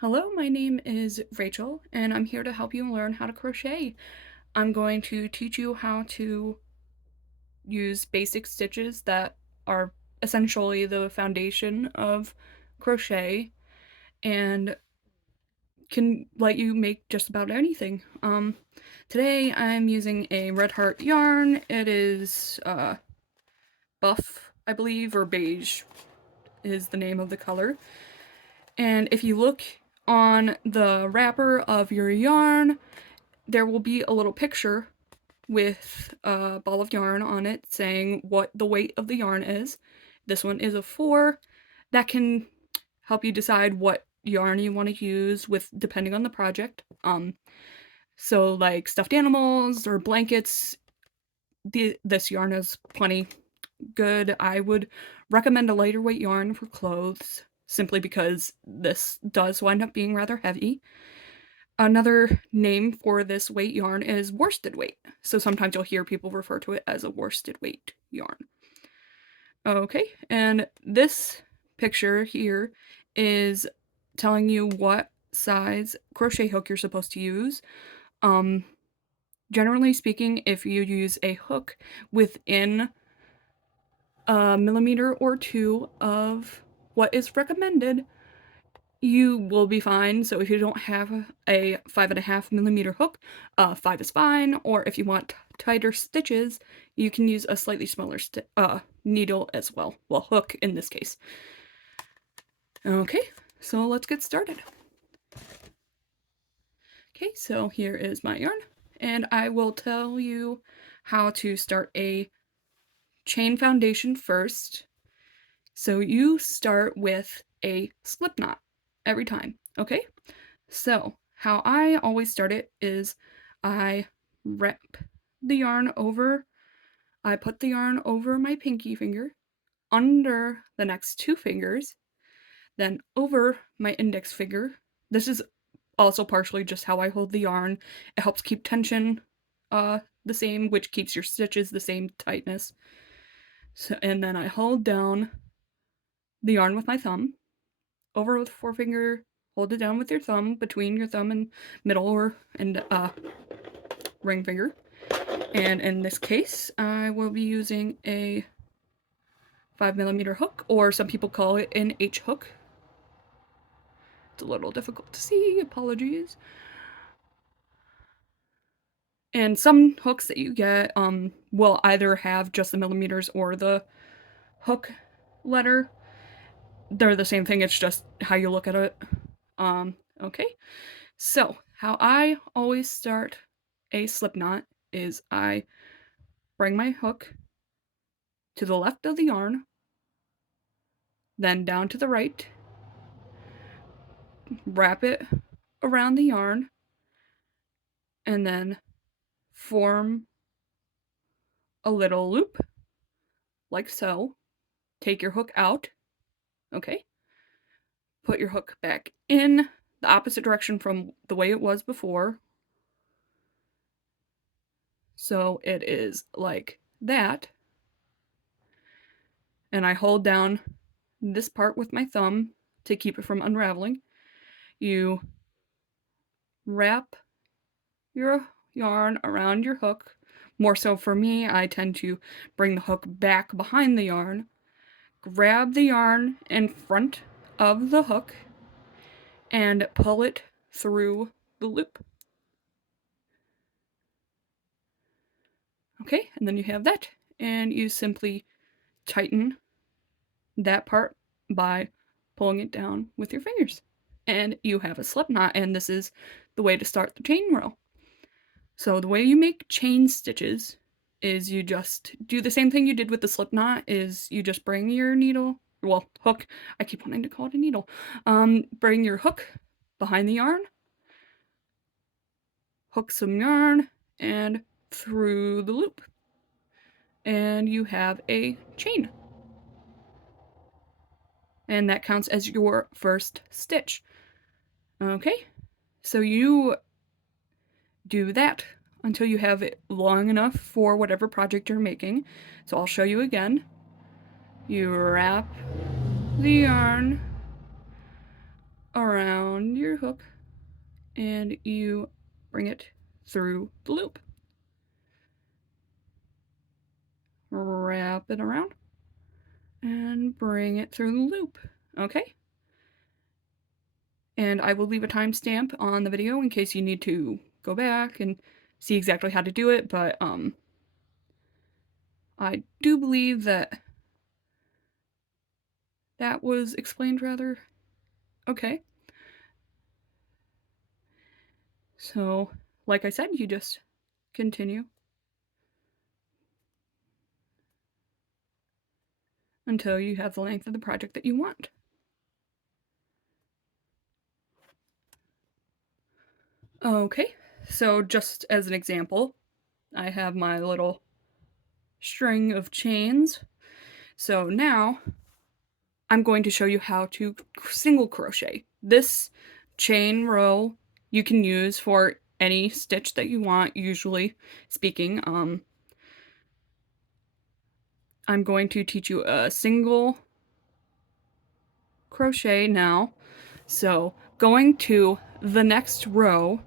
Hello, my name is Rachel, and I'm here to help you learn how to crochet. I'm going to teach you how to use basic stitches that are essentially the foundation of crochet and can let you make just about anything. Today I'm using a red heart yarn. It is buff, I believe, or beige is the name of the color. And if you look on the wrapper of your yarn, there will be a little picture with a ball of yarn on it saying what the weight of the yarn is. This one is a 4. That can help you decide what yarn you want to use with depending on the project. So like stuffed animals or blankets, this yarn is plenty good. I would recommend a lighter weight yarn for clothes simply because this does wind up being rather heavy. Another name for this weight yarn is worsted weight. So sometimes you'll hear people refer to it as a worsted weight yarn. Okay, and this picture here is telling you what size crochet hook you're supposed to use. Um, Generally speaking, if you use a hook within a millimeter or two of what is recommended, you will be fine. So if you don't have a 5.5 millimeter hook, 5 is fine. Or if you want tighter stitches, you can use a slightly smaller needle as well. Well, hook in this case. Okay, so let's get started. Okay, so here is my yarn, and I will tell you how to start a chain foundation first. So you start with a slip knot every time, okay? So how I always start it is I wrap the yarn over, I put the yarn over my pinky finger, under the next 2 fingers, then over my index finger. This is also partially just how I hold the yarn. It helps keep tension the same, which keeps your stitches the same tightness. So, and then I hold down the yarn with my thumb, over with forefinger, hold it down with your thumb, between your thumb and middle and ring finger. And in this case, I will be using a 5 millimeter hook, or some people call it an H hook. It's a little difficult to see, apologies. And some hooks that you get will either have just the millimeters or the hook letter. They're the same thing, it's just how you look at it. Okay. So, how I always start a slip knot is I bring my hook to the left of the yarn, then down to the right, wrap it around the yarn, and then form a little loop, like so. Take your hook out, okay? Put your hook back in the opposite direction from the way it was before. So it is like that. And I hold down this part with my thumb to keep it from unraveling. You wrap your yarn around your hook. More so for me, I tend to bring the hook back behind the yarn, grab the yarn in front of the hook, and pull it through the loop. Okay, and then you have that, and you simply tighten that part by pulling it down with your fingers. And you have a slip knot, and this is the way to start the chain row. So the way you make chain stitches is you just do the same thing you did with the slip knot, is you just bring your needle, well, hook, I keep wanting to call it a needle, bring your hook behind the yarn, hook some yarn, and through the loop. And you have a chain. And that counts as your first stitch. Okay, so you do that until you have it long enough for whatever project you're making. So I'll show you again. You wrap the yarn around your hook and you bring it through the loop. Wrap it around and bring it through the loop. Okay? And I will leave a timestamp on the video in case you need to go back and see exactly how to do it, but I do believe that that was explained rather okay. So, like I said, you just continue until you have the length of the project that you want. Okay, so just as an example, I have my little string of chains. So now I'm going to show you how to single crochet. This chain row you can use for any stitch that you want, usually speaking. I'm going to teach you a single crochet now. So going to the next row,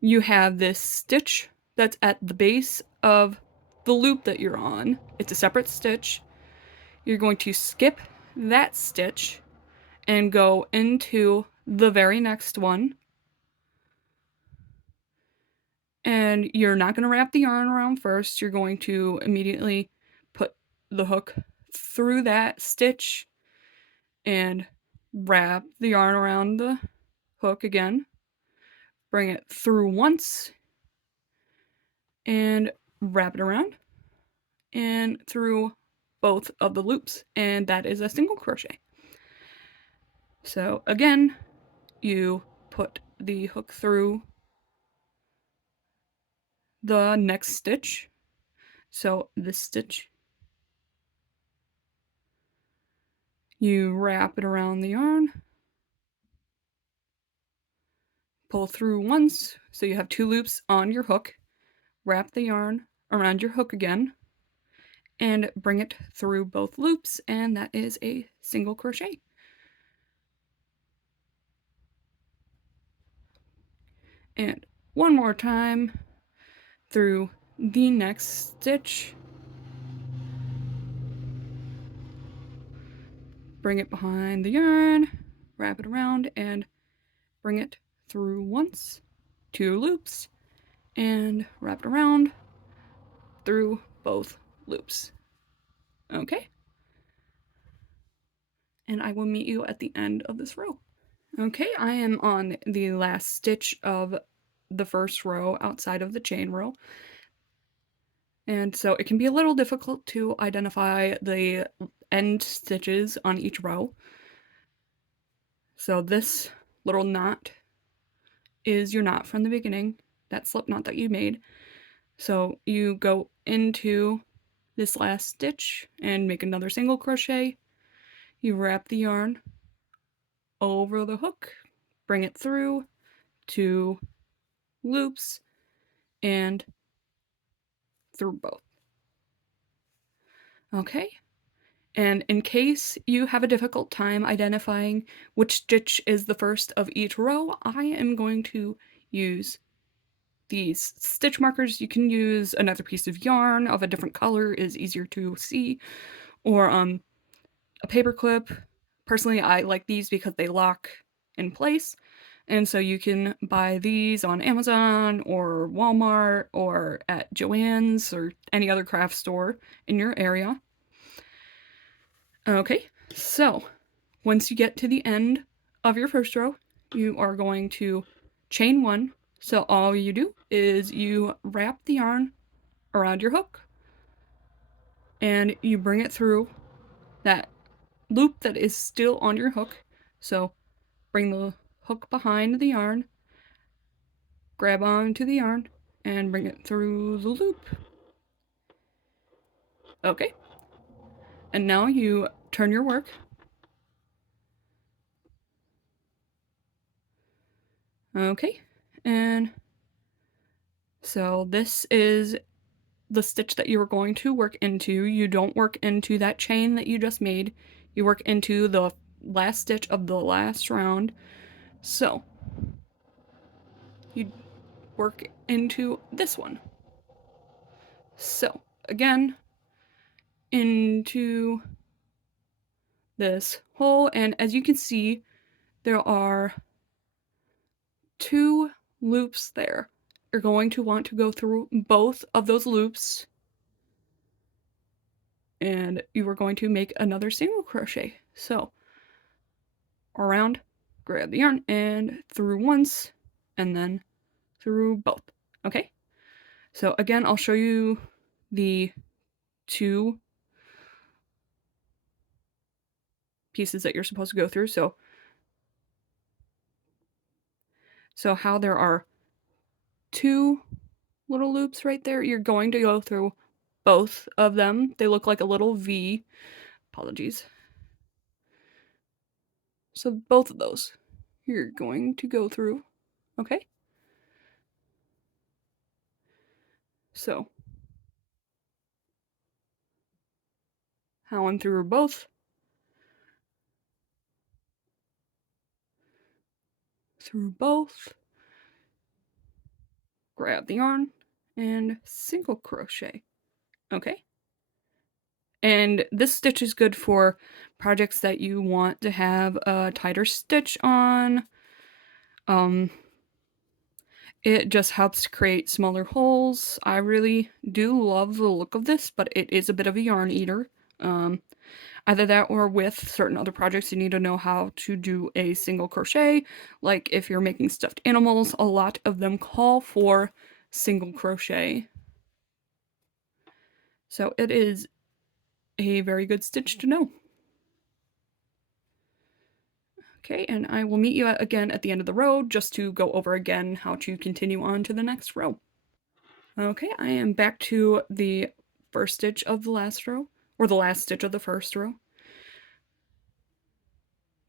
you have this stitch that's at the base of the loop that you're on. It's a separate stitch. You're going to skip that stitch and go into the very next one. And you're not going to wrap the yarn around first. You're going to immediately put the hook through that stitch and wrap the yarn around the hook again. Bring it through once and wrap it around and through both of the loops, and that is a single crochet. So again, you put the hook through the next stitch. So this stitch, you wrap it around the yarn, pull through once, so you have 2 loops on your hook, wrap the yarn around your hook again, and bring it through both loops, and that is a single crochet. And one more time through the next stitch, bring it behind the yarn, wrap it around, and bring it through once, 2 loops, and wrap it around through both loops. Okay? And I will meet you at the end of this row. Okay, I am on the last stitch of the first row outside of the chain row. And so it can be a little difficult to identify the end stitches on each row. So this little knot is your knot from the beginning, that slip knot that you made. So you go into this last stitch and make another single crochet. You wrap the yarn over the hook, bring it through 2 loops, and through both. Okay? And in case you have a difficult time identifying which stitch is the first of each row, I am going to use these stitch markers. You can use another piece of yarn of a different color, is easier to see, or a paper clip. Personally, I like these because they lock in place. And so you can buy these on Amazon or Walmart or at Joann's or any other craft store in your area. Okay, so once you get to the end of your first row, you are going to chain 1. So all you do is you wrap the yarn around your hook and you bring it through that loop that is still on your hook. So bring the hook behind the yarn, grab onto the yarn, and bring it through the loop. Okay. And now you turn your work. Okay. And so this is the stitch that you are going to work into. You don't work into that chain that you just made. You work into the last stitch of the last round. So you work into this one. So again, into this hole, and as you can see, there are 2 loops there. You're going to want to go through both of those loops, and you are going to make another single crochet. So around, grab the yarn, and through once, and then through both. Okay? So again, I'll show you the 2 pieces that you're supposed to go through. So how there are 2 little loops right there, you're going to go through both of them. They look like a little V. Apologies. So both of those you're going to go through, okay? So how I'm through both. Through both. Grab the yarn and single crochet, okay? And this stitch is good for projects that you want to have a tighter stitch on. It just helps create smaller holes. I really do love the look of this, but it is a bit of a yarn eater. Either that or with certain other projects, you need to know how to do a single crochet. Like if you're making stuffed animals, a lot of them call for single crochet. So it is a very good stitch to know. Okay, and I will meet you again at the end of the row just to go over again how to continue on to the next row. Okay, I am back to the first stitch of the last row, or the last stitch of the first row,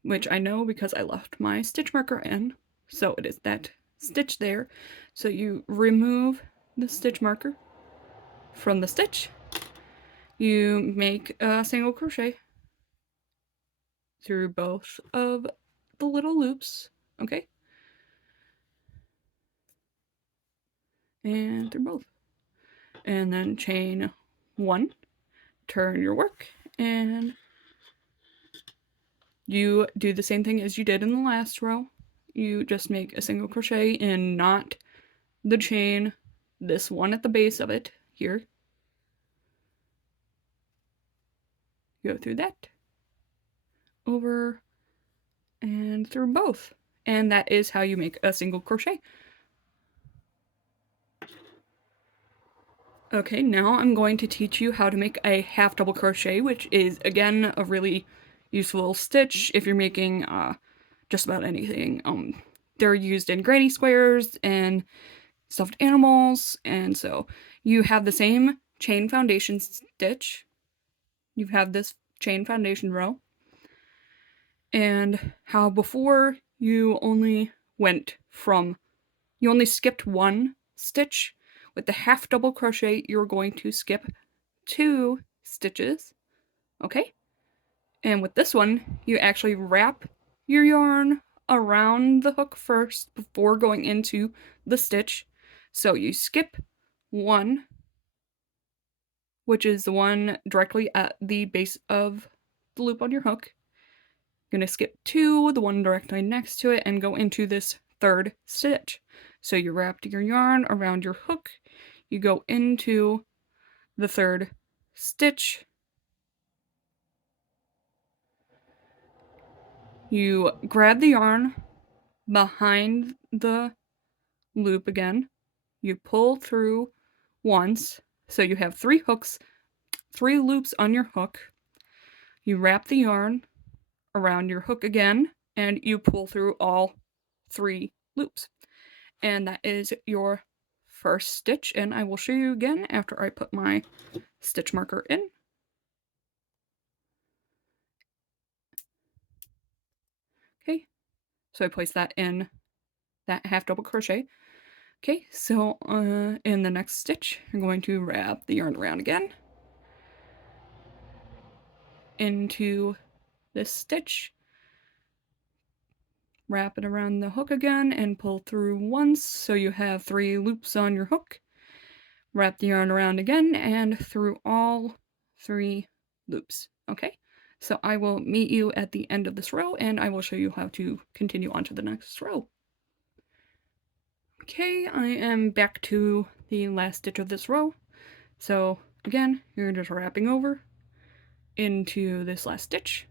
which I know because I left my stitch marker in, so it is that stitch there. So you remove the stitch marker from the stitch, you make a single crochet through both of the little loops, okay? And through both. And then chain 1, turn your work, and you do the same thing as you did in the last row. You just make a single crochet in not the chain, this one at the base of it here. Go through that, over, and through both. And that is how you make a single crochet. Okay, now I'm going to teach you how to make a half double crochet, which is again a really useful stitch if you're making just about anything. They're used in granny squares and stuffed animals, and so you have the same chain foundation stitch. You have this chain foundation row, and how before you only skipped 1 stitch. With the half double crochet, you're going to skip 2 stitches, okay? And with this one, you actually wrap your yarn around the hook first before going into the stitch. So you skip 1, which is the one directly at the base of the loop on your hook. You're going to skip 2, the one directly next to it, and go into this 3rd stitch. So you wrapped your yarn around your hook, you go into the 3rd stitch, you grab the yarn behind the loop again, you pull through once, so you have 3 hooks, 3 loops on your hook, you wrap the yarn around your hook again, and you pull through all 3 loops. And that is your first stitch, and I will show you again after I put my stitch marker in. Okay, so I place that in that half double crochet. Okay, so in the next stitch, you're going to wrap the yarn around again into this stitch. wrap it around the hook again and pull through once so you have 3 loops on your hook. Wrap the yarn around again and through all 3 loops. Okay, so I will meet you at the end of this row and I will show you how to continue on to the next row. Okay, I am back to the last stitch of this row. So again, you're just wrapping over into this last stitch,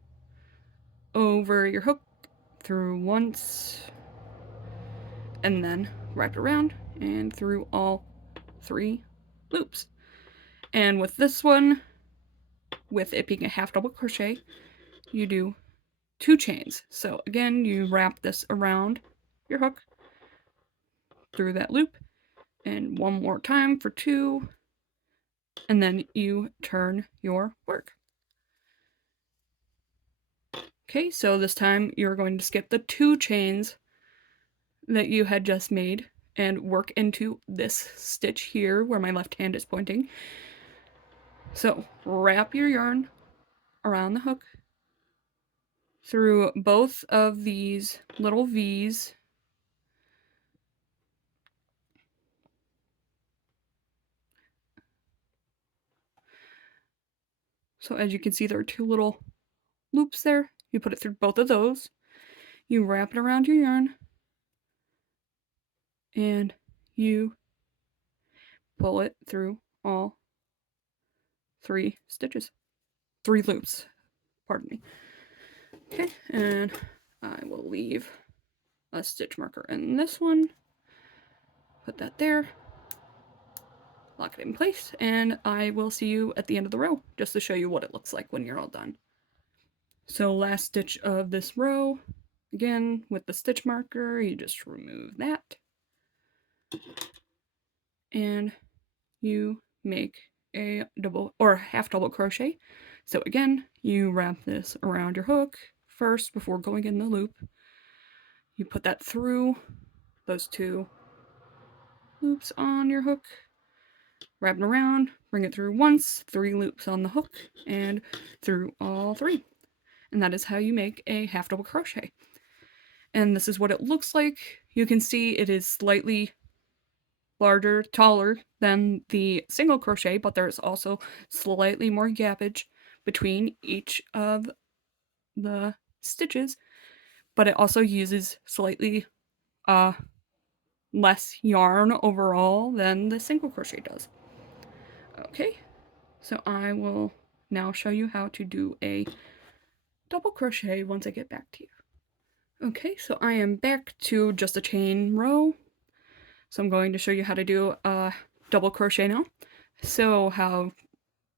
over your hook, through once, and then wrap around and through all 3 loops. And with this one, with it being a half double crochet, you do 2 chains. So again, you wrap this around your hook through that loop, and one more time for 2, and then you turn your work. Okay, so this time you're going to skip the 2 chains that you had just made and work into this stitch here where my left hand is pointing. So wrap your yarn around the hook through both of these little V's. So as you can see, there are 2 little loops there. You put it through both of those. You wrap it around your yarn and you pull it through all 3 stitches. 3 loops, pardon me. Okay, and I will leave a stitch marker in this one. Put that there. Lock it in place, and I will see you at the end of the row, just to show you what it looks like when you're all done. So last stitch of this row, again, with the stitch marker, you just remove that. And you make a double or half double crochet. So again, you wrap this around your hook first before going in the loop. You put that through those 2 loops on your hook, wrap it around, bring it through once, 3 loops on the hook, and through all 3. And that is how you make a half double crochet. And this is what it looks like. You can see it is slightly larger, taller than the single crochet, but there's also slightly more gappage between each of the stitches, but it also uses slightly less yarn overall than the single crochet does. Okay, so I will now show you how to do a double crochet once I get back to you. Okay, so I am back to just a chain row. So I'm going to show you how to do a double crochet now. So how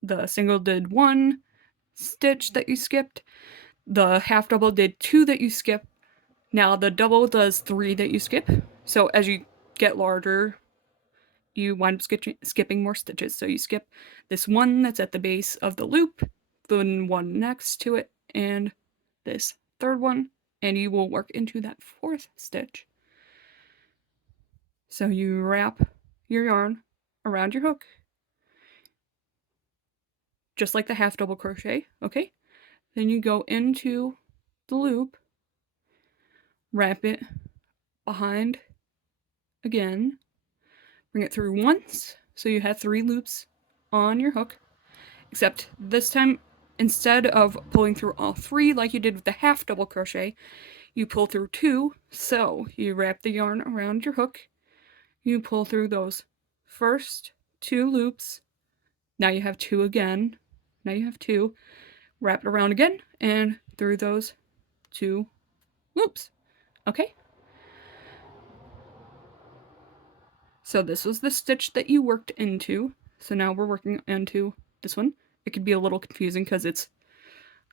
the single did 1 stitch that you skipped, the half double did 2 that you skipped. Now the double does 3 that you skip. So as you get larger, you wind up skipping more stitches. So you skip this one that's at the base of the loop, the one next to it, and this 3rd one, and you will work into that 4th stitch. So you wrap your yarn around your hook, just like the half double crochet, okay? Then you go into the loop, wrap it behind again, bring it through once, so you have 3 loops on your hook, except this time, instead of pulling through all 3 like you did with the half double crochet, you pull through 2, so you wrap the yarn around your hook, you pull through those first 2 loops, now you have 2 again, now you have 2, wrap it around again, and through those 2 loops, okay? So this was the stitch that you worked into, so now we're working into this one. It could be a little confusing because it's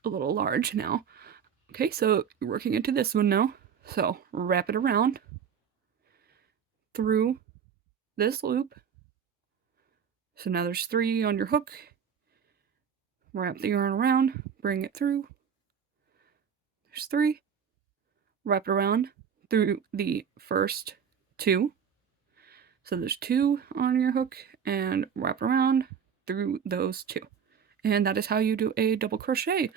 a little large now. Okay, so you're working into this one now, so wrap it around through this loop. So now there's 3 on your hook, wrap the yarn around, bring it through, there's 3, wrap it around through the first 2, so there's 2 on your hook, and wrap around through those 2. And that is how you do a double crochet.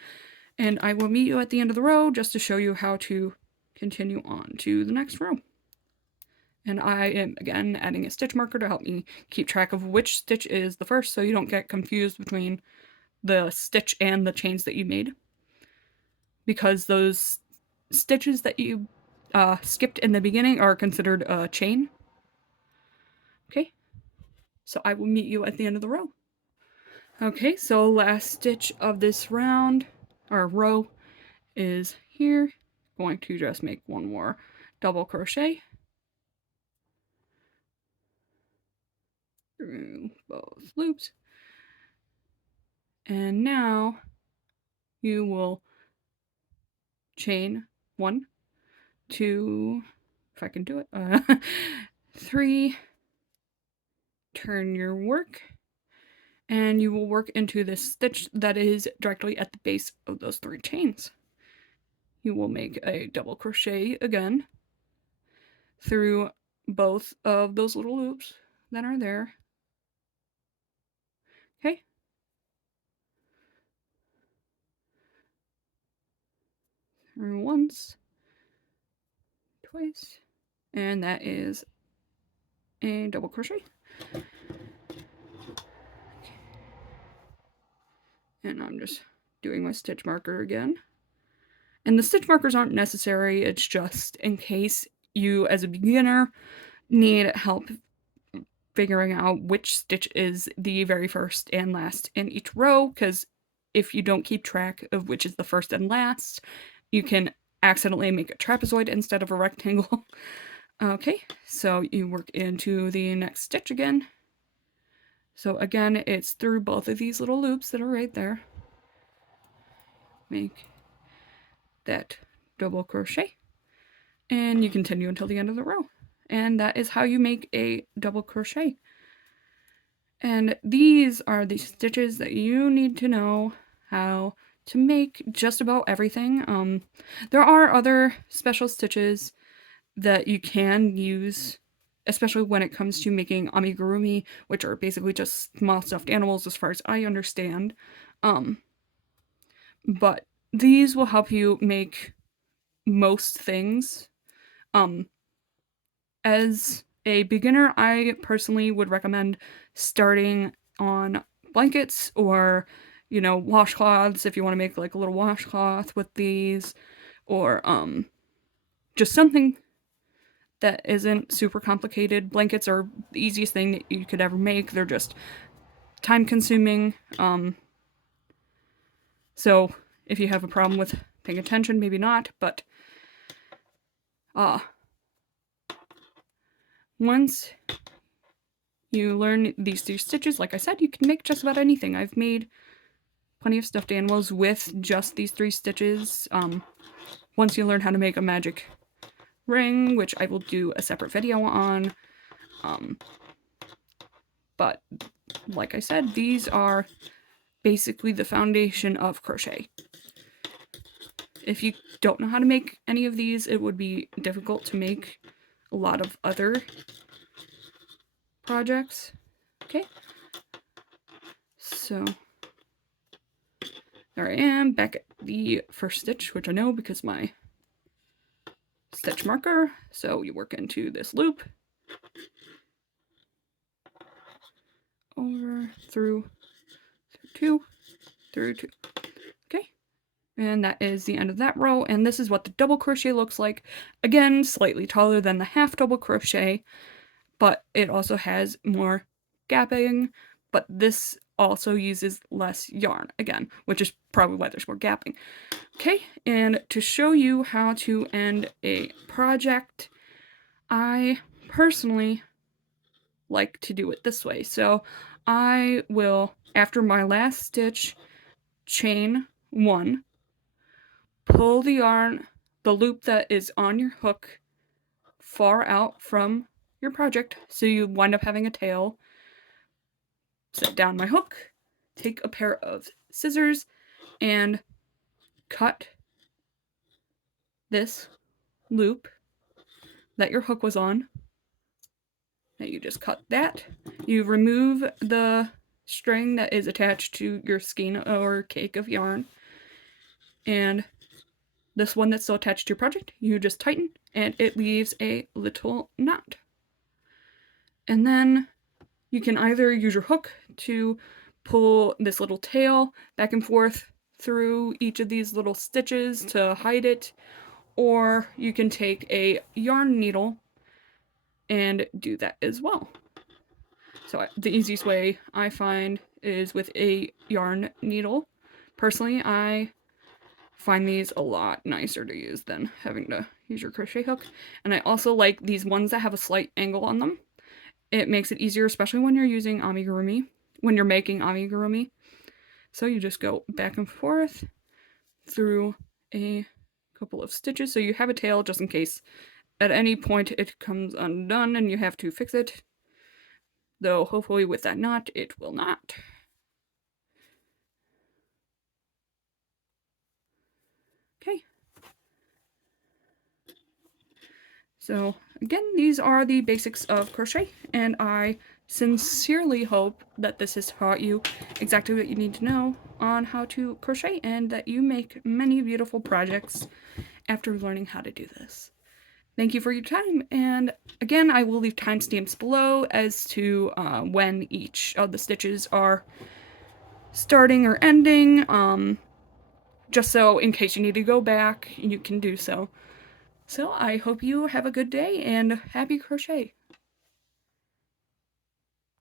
And I will meet you at the end of the row just to show you how to continue on to the next row. And I am, again, adding a stitch marker to help me keep track of which stitch is the first so you don't get confused between the stitch and the chains that you made. Because those stitches that you skipped in the beginning are considered a chain. Okay, so I will meet you at the end of the row. Okay, so last stitch of this round, or row, is here. Going to just make one more double crochet through both loops. And now you will chain 1, 2, if I can do it, 3, turn your work, and you will work into this stitch that is directly at the base of those 3 chains. You will make a double crochet again through both of those little loops that are there. Okay. Through once, twice, and that is a double crochet. And I'm just doing my stitch marker again. And the stitch markers aren't necessary, it's just in case you, as a beginner, need help figuring out which stitch is the very first and last in each row, because if you don't keep track of which is the first and last, you can accidentally make a trapezoid instead of a rectangle. Okay, so you work into the next stitch again. So again, it's through both of these little loops that are right there. Make that double crochet, and you continue until the end of the row. And that is how you make a double crochet. And these are the stitches that you need to know how to make just about everything. There are other special stitches that you can use, especially when it comes to making amigurumi, which are basically just small stuffed animals as far as I understand. But these will help you make most things. As a beginner, I personally would recommend starting on blankets or, you know, washcloths if you want to make like a little washcloth with these, or just something that isn't super complicated. Blankets are the easiest thing that you could ever make. They're just time consuming. So if you have a problem with paying attention, maybe not, but once you learn these 3 stitches, like I said, you can make just about anything. I've made plenty of stuffed animals with just these 3 stitches. Once you learn how to make a magic ring, which I will do a separate video on. But like I said, these are basically the foundation of crochet. If you don't know how to make any of these, it would be difficult to make a lot of other projects. Okay, so there I am back at the first stitch, which I know because my stitch marker. So you work into this loop, over, through 2, through 2. Okay, and that is the end of that row, and this is what the double crochet looks like. Again, slightly taller than the half double crochet, but it also has more gapping, but this also uses less yarn, again, which is probably why there's more gapping. Okay, and to show you how to end a project, I personally like to do it this way. So I will, after my last stitch, chain 1, pull the yarn, the loop that is on your hook, far out from your project, so you wind up having a tail. Set down my hook, take a pair of scissors, and cut this loop that your hook was on. Now you just cut that. You remove the string that is attached to your skein or cake of yarn, and this one that's still attached to your project, you just tighten and it leaves a little knot. And then you can either use your hook to pull this little tail back and forth through each of these little stitches to hide it, or you can take a yarn needle and do that as well. So the easiest way I find is with a yarn needle. Personally, I find these a lot nicer to use than having to use your crochet hook. And I also like these ones that have a slight angle on them. It makes it easier, especially when you're using amigurumi, when you're making amigurumi. So you just go back and forth through a couple of stitches so you have a tail just in case at any point it comes undone and you have to fix it. Though hopefully with that knot it will not. Okay. So again, these are the basics of crochet, and I sincerely hope that this has taught you exactly what you need to know on how to crochet and that you make many beautiful projects after learning how to do this. Thank you for your time, and again, I will leave timestamps below as to when each of the stitches are starting or ending, just so in case you need to go back, you can do so. So I hope you have a good day and happy crochet!